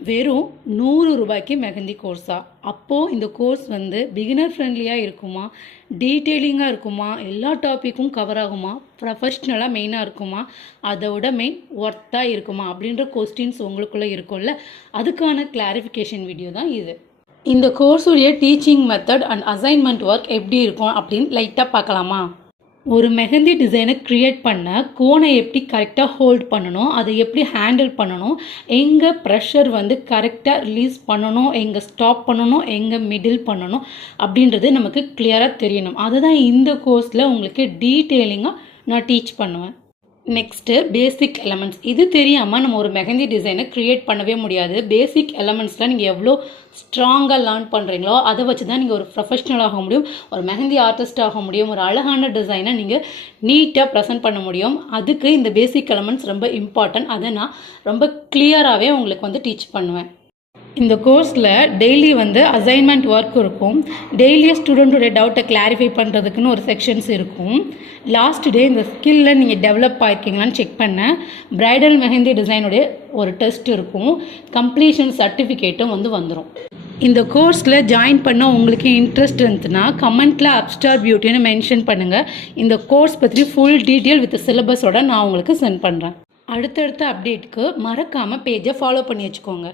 வெறும் 100 ரூபாய்க்கு மெஹந்தி கோர்ஸா? அப்போது இந்த கோர்ஸ் வந்து பிகினர் ஃப்ரெண்ட்லியாக இருக்குமா, டீட்டெயிலிங்காக இருக்குமா, எல்லா டாப்பிக்கும் கவர் ஆகுமா, ப்ரொஃபஷ்னலாக மெயினாக இருக்குமா, அதோட மெயின் ஒர்த்தாக இருக்குமா அப்படின்ற கொஸ்டின்ஸ் உங்களுக்குள்ளே இருக்கும்ல, அதுக்கான கிளாரிஃபிகேஷன் வீடியோ தான் இது. இந்த கோர்ஸுடைய teaching method and assignment work எப்படி இருக்கும் அப்படின்னு லைட்டாக பார்க்கலாமா? ஒரு மெஹந்தி டிசைனை க்ரியேட் பண்ண கோனை எப்படி கரெக்டாக ஹோல்ட் பண்ணணும், அதை எப்படி ஹேண்டில் பண்ணணும், எங்கே ப்ரெஷர் வந்து கரெக்டாக ரிலீஸ் பண்ணணும், எங்கே ஸ்டாப் பண்ணணும், எங்கே மிடில் பண்ணணும் அப்படின்றது நமக்கு கிளியராக தெரியணும். அதுதான் இந்த கோர்ஸில் உங்களுக்கு டீட்டெயிலிங்காக நான் டீச் பண்ணுவேன். நெக்ஸ்ட்டு பேசிக் எலமெண்ட்ஸ். இது தெரியாமல் நம்ம ஒரு மெஹந்தி டிசைனை க்ரியேட் பண்ணவே முடியாது. பேசிக் எலமெண்ட்ஸில் நீங்கள் எவ்வளோ ஸ்ட்ராங்காக லேர்ன் பண்ணுறீங்களோ அதை வச்சு தான் நீங்கள் ஒரு ப்ரொஃபஷ்னல் ஆக முடியும், ஒரு மெஹந்தி ஆர்டிஸ்ட் ஆக முடியும், ஒரு அழகான டிசைனை நீங்கள் நீட்டாக ப்ரெசென்ட் பண்ண முடியும். அதுக்கு இந்த பேசிக் எலமெண்ட்ஸ் ரொம்ப இம்பார்ட்டன்ட். அதை நான் ரொம்ப கிளியராகவே உங்களுக்கு வந்து டீச் பண்ணுவேன். இந்த கோர்ஸில் டெய்லி வந்து அசைன்மெண்ட் ஒர்க் இருக்கும். டெய்லியே ஸ்டூடெண்ட்டோடைய டவுட்டை கிளாரிஃபை பண்ணுறதுக்குன்னு ஒரு செக்ஷன்ஸ் இருக்கும். லாஸ்ட் டே இந்த ஸ்கில்லில் நீங்கள் டெவலப் ஆகிருக்கீங்களான்னு செக் பண்ண ப்ரைடல் மெஹந்தி டிசைனுடைய ஒரு டெஸ்ட் இருக்கும். கம்ப்ளீஷன் சர்டிஃபிகேட்டும் வந்து வந்துடும். இந்த கோர்ஸில் ஜாயின் பண்ண உங்களுக்கு இன்ட்ரெஸ்ட் இருந்துச்சுன்னா கமெண்ட்டில் அப்ஸ்டார் பியூட்டின்னு மென்ஷன் பண்ணுங்கள். இந்த கோர்ஸ் பற்றி ஃபுல் டீட்டெயில் வித் சிலபஸோட நான் உங்களுக்கு சென்ட் பண்ணுறேன். அடுத்தடுத்த அப்டேட்டுக்கு மறக்காமல் பேஜை ஃபாலோ பண்ணி வச்சுக்கோங்க.